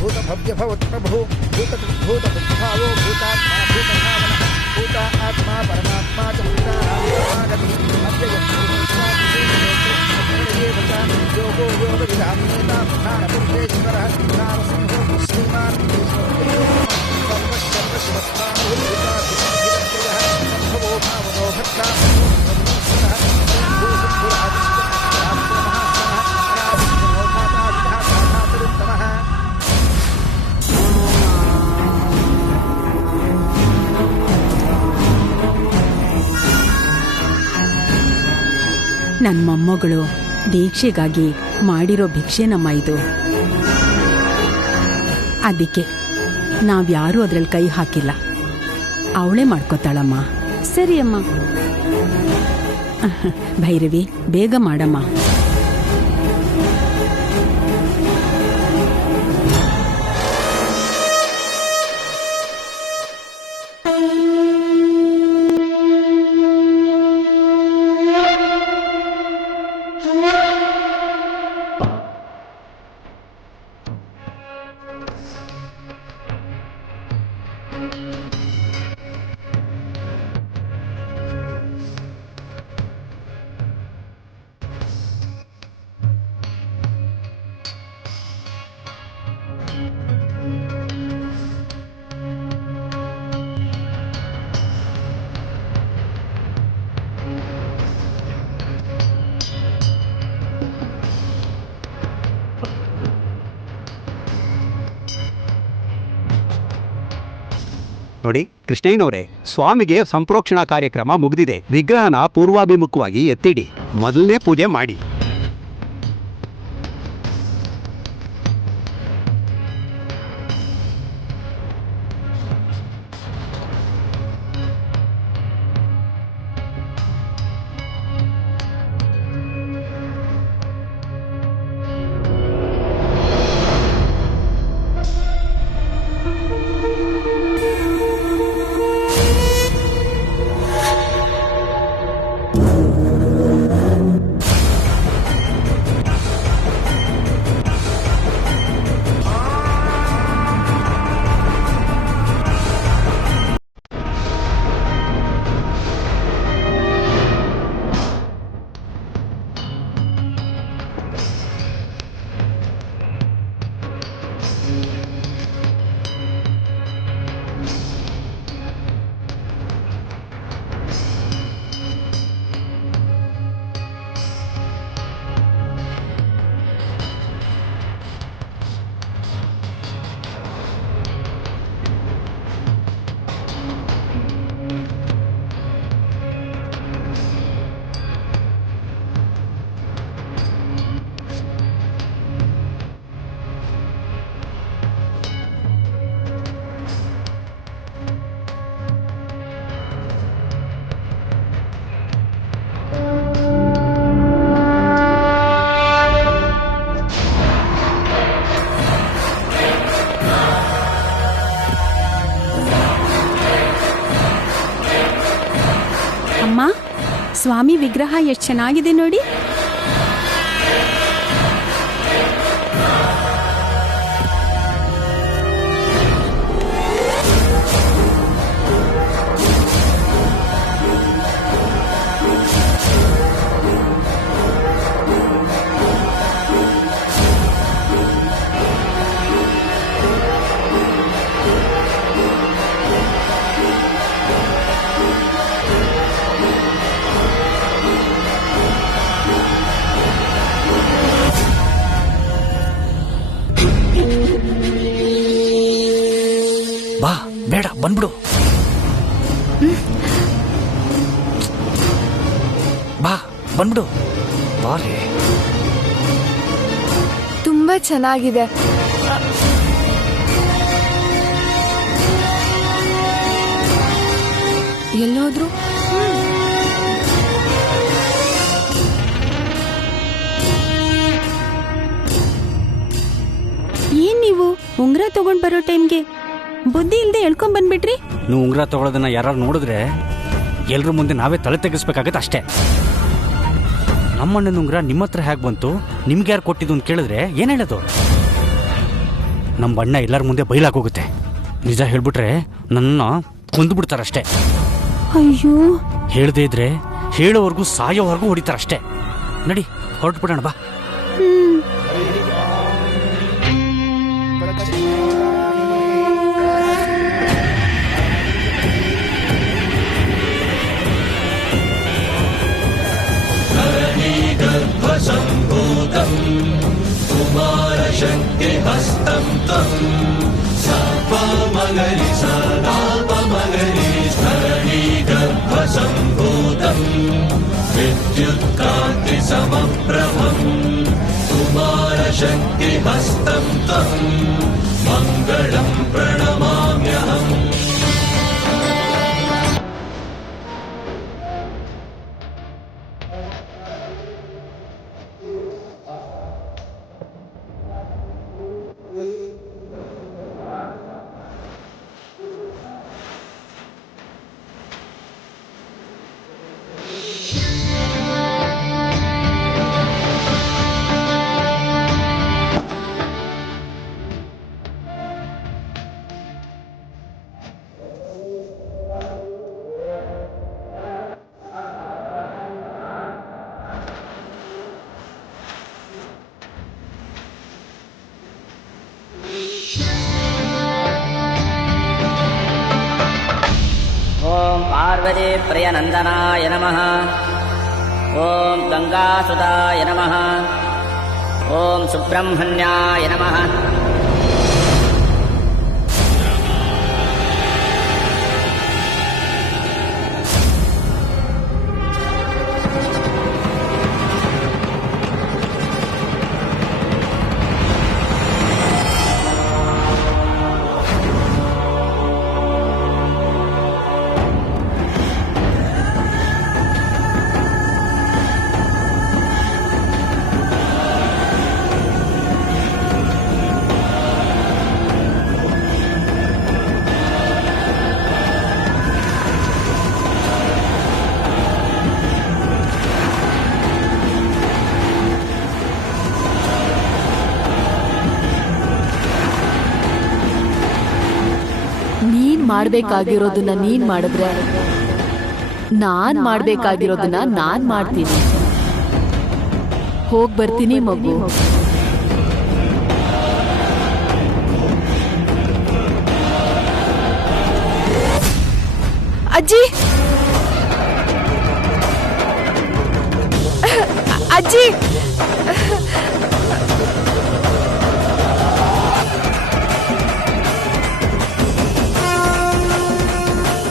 ಭೂತ ಭವ್ಯ ಭವತ್ಪ್ರಭು ಭೂತ ಭೂತ ಭಾವೋ ಭೂತಾತ್ಮ ಭೂತಭಾವನ ಭೂತ ಆತ್ಮ ಪರಮಾತ್ಮ ಚ ಭೂತಾನಾಗತಿ ಯೋಗೋ ಯೋಗ ವಿಧಾನೇತ ಜ್ಞಾನಪುರುಷೇಶ್ವರ ಜ್ಞಾನಸಿಂಹೋ ಶ್ರೀಮಾನ್ ಸರ್ವಶರ್ವಶಿವಸ್ವಾಮೋ ಭಾವನೋ ಭಕ್ತ ನನ್ನ ಮೊಮ್ಮಗಳು ದೀಕ್ಷೆಗಾಗಿ ಮಾಡಿರೋ ಭಿಕ್ಷೆ ನಮ್ಮ ಇದು. ಅದಕ್ಕೆ ನಾವ್ಯಾರೂ ಅದ್ರಲ್ಲಿ ಕೈ ಹಾಕಿಲ್ಲ. ಅವಳೇ ಮಾಡ್ಕೋತಾಳಮ್ಮ. ಸರಿ ಅಮ್ಮ. ಭೈರವಿ, ಬೇಗ ಮಾಡಮ್ಮ. ನೋಡಿ ಕೃಷ್ಣಯ್ಯನವರೇ, ಸ್ವಾಮಿಗೆ ಸಂಪ್ರೋಕ್ಷಣಾ ಕಾರ್ಯಕ್ರಮ ಮುಗಿದಿದೆ. ವಿಗ್ರಹನ ಪೂರ್ವಾಭಿಮುಖವಾಗಿ ಎತ್ತಿಡಿ. ಮೊದಲನೇ ಪೂಜೆ ಮಾಡಿ. ಸ್ವಾಮಿ ವಿಗ್ರಹ ಎಷ್ಟು ಚೆನ್ನಾಗಿದೆ ನೋಡಿ. ಬಾ, ಬೇಡ, ಬಂದ್ಬಿಡು. ಬಾ, ಬಂದ್ಬಿಡು. ಬಾರೇ. ತುಂಬಾ ಚೆನ್ನಾಗಿದೆ. ಎಲ್ಲೋದ್ರು? ಏನ್ ನೀವು ಉಂಗ್ರ ತಗೊಂಡ್ ಬರೋ ಟೈಮ್ಗೆ ಬುದ್ಧಿ ಇಲ್ದೆ ಎಳ್ಕೊಂಡ್ ಬಂದ್ಬಿಟ್ರಿ? ನೀವು ಉಂಗ್ರ ತಗೊಳ್ಳೋದನ್ನ ಯಾರು ನೋಡಿದ್ರೆ ಎಲ್ರ ಮುಂದೆ ನಾವೇ ತಲೆ ತೆಗಿಸ್ಬೇಕಾಗತ್ತೆ ಅಷ್ಟೇ. ನಮ್ಮಣ್ಣನ ಉಂಗ್ರ ನಿಮ್ಮ ಹತ್ರ ಹೇಗೆ ಬಂತು, ನಿಮ್ಗೆ ಯಾರು ಕೊಟ್ಟಿದ್ದು ಅಂತ ಕೇಳಿದ್ರೆ ಏನ್ ಹೇಳೋದು? ನಮ್ಮ ಬಣ್ಣ ಎಲ್ಲರ ಮುಂದೆ ಬಯಲಾಗೋಗುತ್ತೆ. ನಿಜ ಹೇಳ್ಬಿಟ್ರೆ ನನ್ನ ಕೊಂದ್ಬಿಡ್ತಾರಷ್ಟೇ. ಅಯ್ಯೋ, ಹೇಳ್ದೇ ಇದ್ರೆ ಹೇಳೋವರೆಗೂ ಸಾಯೋವರೆಗೂ ಹೊಡಿತಾರಷ್ಟೇ. ನಡಿ ಹೊರಟು ಬಿಡೋಣ ಬಾ. ಓಂ ಪಾರ್ವತಿ ಪ್ರಿಯನಂದನಾಯ ನಮಃ. ಓಂ ಗಂಗಾಸುತಾಯ ನಮಃ. ಓಂ ಸುಬ್ರಹ್ಮಣ್ಯಾಯ ನಮಃ. ಮಾಡ್ಬೇಕಾಗಿರೋದನ್ನ ನೀನ್ ಮಾಡಿದ್ರೆ ನಾನ್ ಮಾಡ್ಬೇಕಾಗಿರೋದನ್ನ ನಾನ್ ಮಾಡ್ತೀನಿ. ಹೋಗ್ ಬರ್ತೀನಿ ಮಗು. ಅಜ್ಜಿ, ಅಜ್ಜಿ,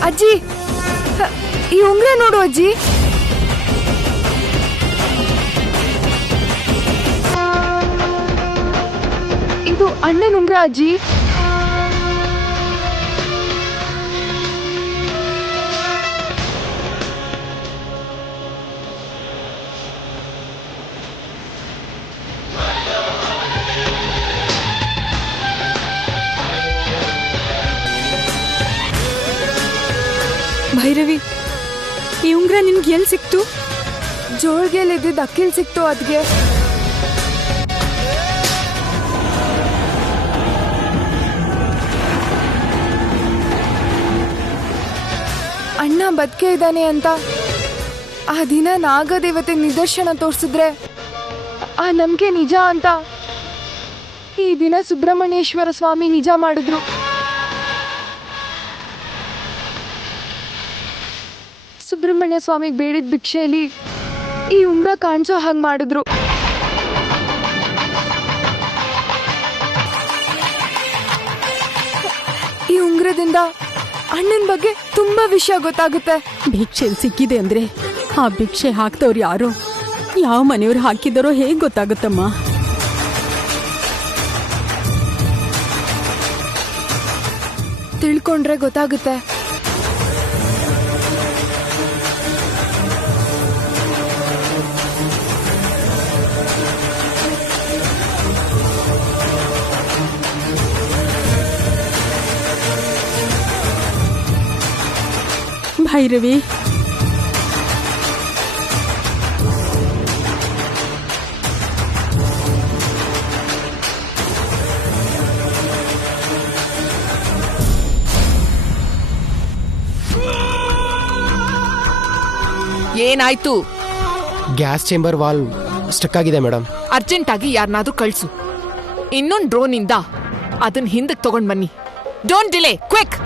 ಅಜ್ಜಿ, ಈ ಉಂಗ್ರೆ ನೋಡು ಅಜ್ಜಿ. ಇದು ಅಣ್ಣನ ಉಂಗ್ರ ಅಜ್ಜಿ. ಭೈರವಿ, ಈ ಉಂಗ್ರ ನಿನ್ಗೆ ಎಲ್ಲಿ ಸಿಕ್ತು? ಜೋಳ್ಗೆಲ್ ಇದ್ದಿದ್ದು ಅಕ್ಕಿಲ್ ಸಿಕ್ತು ಅದ್ಗೆ. ಅಣ್ಣ ಬದುಕೆ ಇದ್ದಾನೆ ಅಂತ ಆ ದಿನ ನಾಗದೇವತೆ ನಿದರ್ಶನ ತೋರಿಸಿದ್ರೆ ಆ ನಂಬಿಕೆ ನಿಜ ಅಂತ ಈ ದಿನ ಸುಬ್ರಹ್ಮಣ್ಯೇಶ್ವರ ಸ್ವಾಮಿ ನಿಜ ಮಾಡಿದ್ರು. ಸುಬ್ರಹ್ಮಣ್ಯ ಸ್ವಾಮಿಗೆ ಬೇಡಿದ ಭಿಕ್ಷೆಯಲ್ಲಿ ಈ ಉಂಗ್ರ ಕಾಣಿಸೋ ಹಾಗೆ ಮಾಡಿದ್ರು. ಈ ಉಂಗ್ರದಿಂದ ಅಣ್ಣನ ಬಗ್ಗೆ ತುಂಬಾ ವಿಷಯ ಗೊತ್ತಾಗುತ್ತೆ. ಭಿಕ್ಷೆ ಸಿಕ್ಕಿದೆ ಅಂದ್ರೆ ಆ ಭಿಕ್ಷೆ ಹಾಕ್ದವ್ರು ಯಾರೋ, ಯಾವ ಮನೆಯವ್ರು ಹಾಕಿದಾರೋ ಹೇಗ್ ಗೊತ್ತಾಗುತ್ತಮ್ಮ? ತಿಳ್ಕೊಂಡ್ರೆ ಗೊತ್ತಾಗುತ್ತೆ. ಭೈರವಿ, ಏನಾಯ್ತು? ಗ್ಯಾಸ್ ಚೇಂಬರ್ ವಾಲ್ ಸ್ಟಕ್ ಆಗಿದೆ ಮೇಡಮ್. ಅರ್ಜೆಂಟ್ ಆಗಿ ಯಾರನ್ನಾದ್ರೂ ಕಳ್ಸು. ಇನ್ನೊಂದು ಡ್ರೋನ್ ಇಂದ ಅದನ್ನ ಹಿಂದಕ್ಕೆ ತಗೊಂಡ್ ಬನ್ನಿ. Don't delay, quick.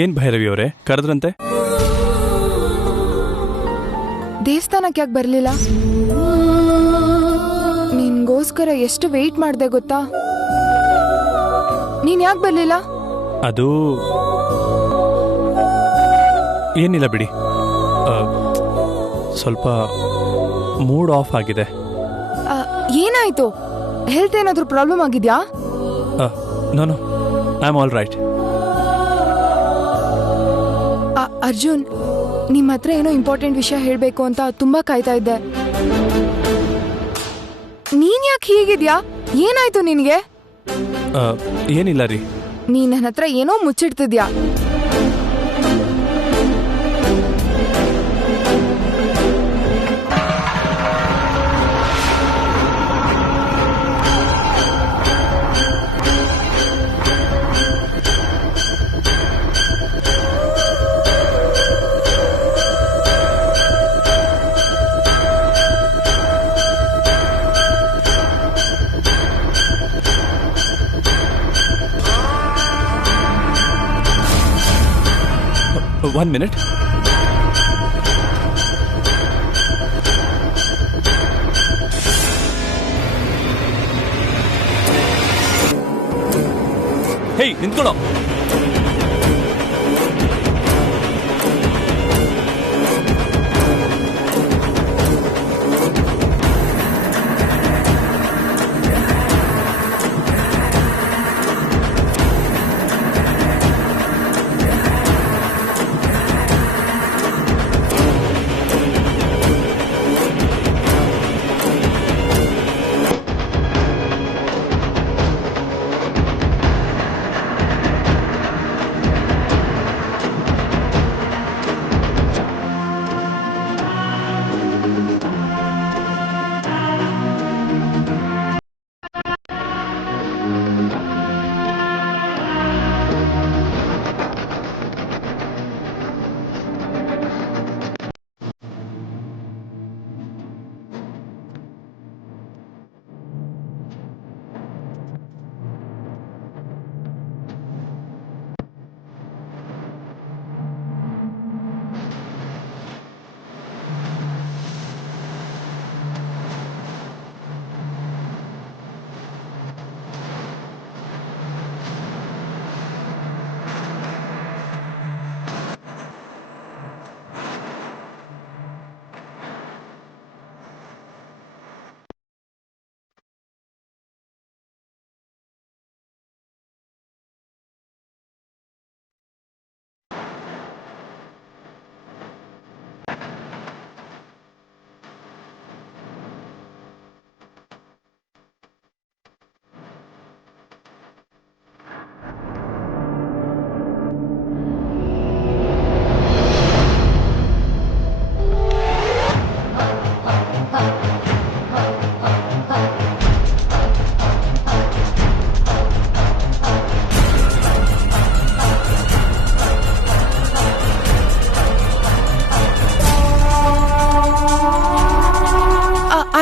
ಏನ್ ಭೈರವಿ ಅವರೇ ಕರೆದ್ರಂತೆ? ದೇವಸ್ಥಾನಕ್ಕೆ ಯಾಕೆ ಬರ್ಲಿಲ್ಲ? ನಿನ್ಗೋಸ್ಕರ ಎಷ್ಟು ವೆಯ್ಟ್ ಮಾಡ್ದೆ ಗೊತ್ತಾ? ನೀನ್ ಯಾಕೆ ಬರ್ಲಿಲ್ಲ? ಅದು ಏನಿಲ್ಲ ಬಿಡಿ, ಸ್ವಲ್ಪ ಮೂಡ್ ಆಫ್ ಆಗಿದೆ. ಏನಾಯ್ತು? ಹೆಲ್ತ್ ಏನಾದ್ರೂ ಪ್ರಾಬ್ಲಮ್ ಆಗಿದ್ಯಾ? No I am all right. Arjun, ನಿಮ್ಮ ಹತ್ರ ಏನೋ ಇಂಪಾರ್ಟೆಂಟ್ ವಿಷಯ ಹೇಳಬೇಕು ಅಂತ ತುಂಬಾ ಕಾಯ್ತಾ ಇದ್ದೆ. ನೀನ್ ಯಾಕೆ ಹೀಗಿದ್ಯಾ? ಏನಾಯ್ತು ನಿನಗೆ? ಏನಿಲ್ಲ ರೀ. ನೀನ್ ನನ್ನ ಹತ್ರ ಏನೋ ಮುಚ್ಚಿಡ್ತಿದ್ಯಾ. One minute. Hey, ನಿಂತ್ಕೊಳ್ಳೋ.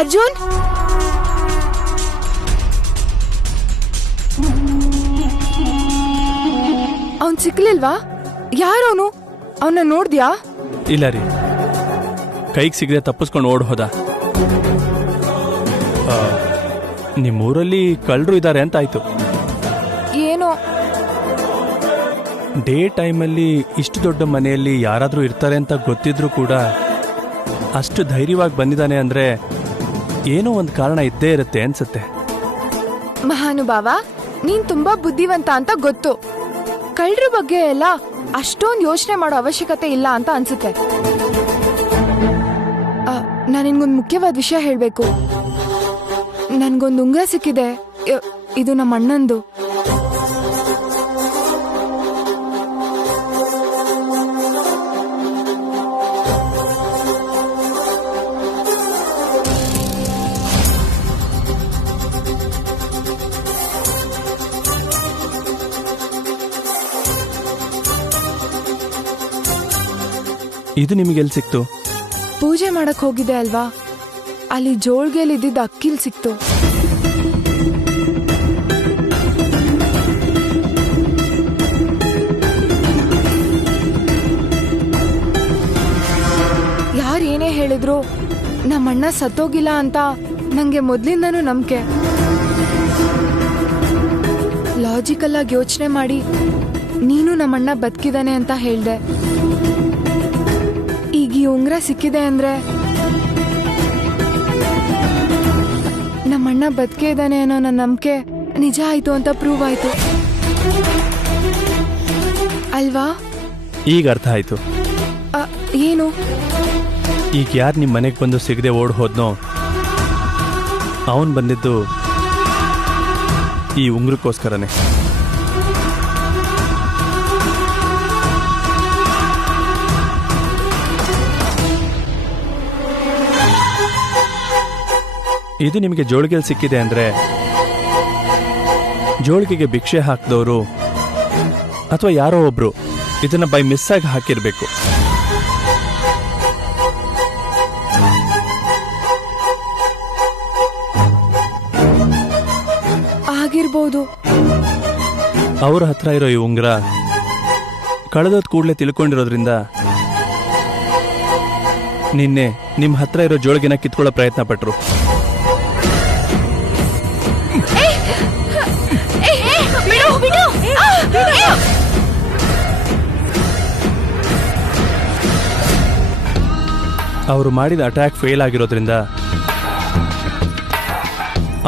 ಅರ್ಜುನ್ ಅವನ್ ಸಿಕ್ಲಿಲ್ವಾ? ಯಾರವನು? ಅವನ್ನ ನೋಡ್ದ್ಯಾ? ಇಲ್ಲ ರೀ, ಕೈಗೆ ಸಿಗದೆ ತಪ್ಪಿಸ್ಕೊಂಡು ಓಡ್ ಹೋದ. ನಿಮ್ಮೂರಲ್ಲಿ ಕಳ್ಳರು ಇದ್ದಾರೆ ಅಂತ ಆಯ್ತು. ಏನೋ ಡೇ ಟೈಮಲ್ಲಿ ಇಷ್ಟು ದೊಡ್ಡ ಮನೆಯಲ್ಲಿ ಯಾರಾದರೂ ಇರ್ತಾರೆ ಅಂತ ಗೊತ್ತಿದ್ರೂ ಕೂಡ ಅಷ್ಟು ಧೈರ್ಯವಾಗಿ ಬಂದಿದ್ದಾನೆ ಅಂದರೆ ಏನೋ ಒಂದು ಕಾರಣ ಇದ್ದೇ ಇರುತ್ತೆ ಅನ್ಸುತ್ತೆ. ಮಹಾನುಭಾವ, ನೀನ್ ತುಂಬಾ ಬುದ್ಧಿವಂತ ಅಂತ ಗೊತ್ತು. ಕಳ್ಳರ ಬಗ್ಗೆ ಎಲ್ಲ ಅಷ್ಟೊಂದು ಯೋಚನೆ ಮಾಡೋ ಅವಶ್ಯಕತೆ ಇಲ್ಲ ಅಂತ ಅನ್ಸುತ್ತೆ. ನಾನು ನಿನ್ಗೊಂದು ಮುಖ್ಯವಾದ ವಿಷಯ ಹೇಳ್ಬೇಕು. ನನ್ಗೊಂದು ಉಂಗುರ ಸಿಕ್ಕಿದೆ. ಇದು ನಮ್ಮ ಅಣ್ಣಂದು. ಇದು ನಿಮಗೆಲ್ಲಿ ಸಿಕ್ತು? ಪೂಜೆ ಮಾಡಕ್ ಹೋಗಿದೆ ಅಲ್ವಾ, ಅಲ್ಲಿ ಜೋಳ್ಗೆಲ್ ಇದ್ದಿದ್ದ ಅಕ್ಕಿಲ್ ಸಿಕ್ತು. ಯಾರೇನೇ ಹೇಳಿದ್ರು ನಮ್ಮಣ್ಣ ಸತ್ತೋಗಿಲ್ಲ ಅಂತ ನಂಗೆ ಮೊದ್ಲಿಂದನೂ ನಂಬಿಕೆ. ಲಾಜಿಕಲ್ ಆಗಿ ಯೋಚನೆ ಮಾಡಿ ನೀನು ನಮ್ಮಣ್ಣ ಬದುಕಿದಾನೆ ಅಂತ ಹೇಳ್ದೆ. ಈಗ ಈ ಉಂಗುರ ಸಿಕ್ಕಿದೆ ಅಂದ್ರೆ ನಮ್ಮಣ್ಣ ಬದುಕೆ ಇದ್ದಾನೆ ಅನ್ನೋ ನನ್ನ ನಂಬಿಕೆ ನಿಜ ಆಯ್ತು ಅಂತ ಪ್ರೂವ್ ಆಯ್ತು ಅಲ್ವಾ? ಈಗ ಅರ್ಥ ಆಯ್ತು. ಏನು? ಈಗ ಯಾರು ನಿಮ್ಮ ಮನೆಗೆ ಬಂದು ಸಿಗದೆ ಓಡ್ ಹೋದ್ನೋ ಅವನು ಬಂದಿದ್ದು ಈ ಉಂಗುರಕ್ಕೋಸ್ಕರನೇ. ಇದು ನಿಮಗೆ ಜೋಳಿಗೆಲ್ ಸಿಕ್ಕಿದೆ ಅಂದ್ರೆ ಜೋಳಿಗೆಗೆ ಭಿಕ್ಷೆ ಹಾಕಿದವರು ಅಥವಾ ಯಾರೋ ಒಬ್ರು ಇದನ್ನ ಬೈ ಮಿಸ್ ಆಗಿ ಹಾಕಿರ್ಬೇಕು. ಆಗಿರ್ಬೋದು. ಅವ್ರ ಹತ್ರ ಇರೋ ಈ ಉಂಗುರ ಕಳೆದೋದ್ ಕೂಡಲೇ ತಿಳ್ಕೊಂಡಿರೋದ್ರಿಂದ ನಿನ್ನೆ ನಿಮ್ಮ ಹತ್ರ ಇರೋ ಜೋಳಿಗೆನ ಕಿತ್ಕೊಳ್ಳೋ ಪ್ರಯತ್ನ ಪಟ್ರು. ಅವರು ಮಾಡಿದ ಅಟ್ಯಾಕ್ ಫೇಲ್ ಆಗಿರೋದ್ರಿಂದ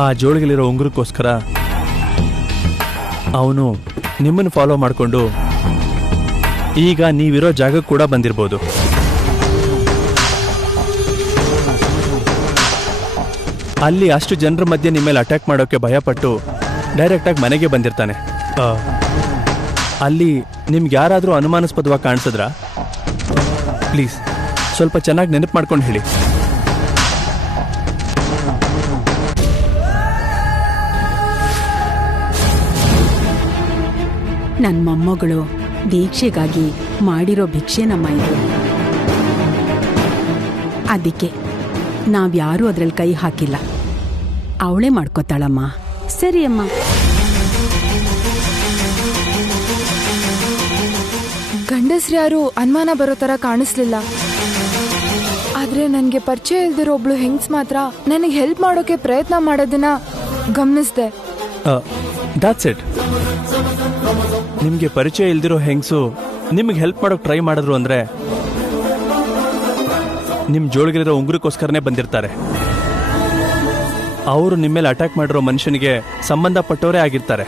ಆ ಜೋಳಿಗೆಲಿರೋ ಉಂಗುರಕ್ಕೋಸ್ಕರ ಅವನು ನಿಮ್ಮನ್ನು ಫಾಲೋ ಮಾಡಿಕೊಂಡು ಈಗ ನೀವಿರೋ ಜಾಗಕ್ಕೆ ಕೂಡ ಬಂದಿರ್ಬೋದು. ಅಲ್ಲಿ ಅಷ್ಟು ಜನರ ಮಧ್ಯೆ ನಿಮ್ಮ ಮೇಲೆ ಅಟ್ಯಾಕ್ ಮಾಡೋಕ್ಕೆ ಭಯಪಟ್ಟು ಡೈರೆಕ್ಟಾಗಿ ಮನೆಗೆ ಬಂದಿರ್ತಾನೆ. ಅಲ್ಲಿ ನಿಮ್ಗೆ ಯಾರಾದರೂ ಅನುಮಾನಾಸ್ಪದವಾಗಿ ಕಾಣಿಸಿದ್ರಾ? ಪ್ಲೀಸ್ ಸ್ವಲ್ಪ ಚೆನ್ನಾಗಿ ನೆನಪು ಮಾಡ್ಕೊಂಡು ಹೇಳಿ. ನನ್ನ ಮೊಮ್ಮಗಳು ದೀಕ್ಷೆಗಾಗಿ ಮಾಡಿರೋ ಭಿಕ್ಷೆ ನಮ್ಮ ಇದು. ಅದಕ್ಕೆ ನಾವ್ಯಾರೂ ಅದ್ರಲ್ಲಿ ಕೈ ಹಾಕಿಲ್ಲ. ಅವಳೇ ಮಾಡ್ಕೋತಾಳಮ್ಮ. ಸರಿ ಅಮ್ಮ. ಗಂಡಸ್ರ್ಯಾರು ಅನುಮಾನ ಬರೋ ತರ ಕಾಣಿಸ್ಲಿಲ್ಲ. ಆದ್ರೆ ನನ್ಗೆ ಪರಿಚಯ ಇಲ್ದಿರೋ ಒಬ್ಳು ಹೆಂಗ್ಸ್ ಮಾತ್ರ ನನಗೆ ಹೆಲ್ಪ್ ಮಾಡೋಕೆ ಪ್ರಯತ್ನ ಮಾಡೋದನ್ನ ಗಮನಿಸ್ದೆ. That's it. ನಿಮ್ಗೆ ಪರಿಚಯ ಇಲ್ದಿರೋ ಹೆಂಗ್ಸು ನಿಮ್ಗೆ ಹೆಲ್ಪ್ ಮಾಡೋಕೆ ಟ್ರೈ ಮಾಡಿದ್ರು ಅಂದ್ರೆ ನಿಮ್ ಜೋಳಿಗೆಲಿರೋ ಉಂಗುರಕ್ಕೋಸ್ಕರನೇ ಬಂದಿರ್ತಾರೆ. ಅವರು ನಿಮ್ಮ ಮೇಲೆ ಅಟ್ಯಾಕ್ ಮಾಡಿರೋ ಮನುಷ್ಯನಿಗೆ ಸಂಬಂಧಪಟ್ಟವರೇ ಆಗಿರ್ತಾರೆ.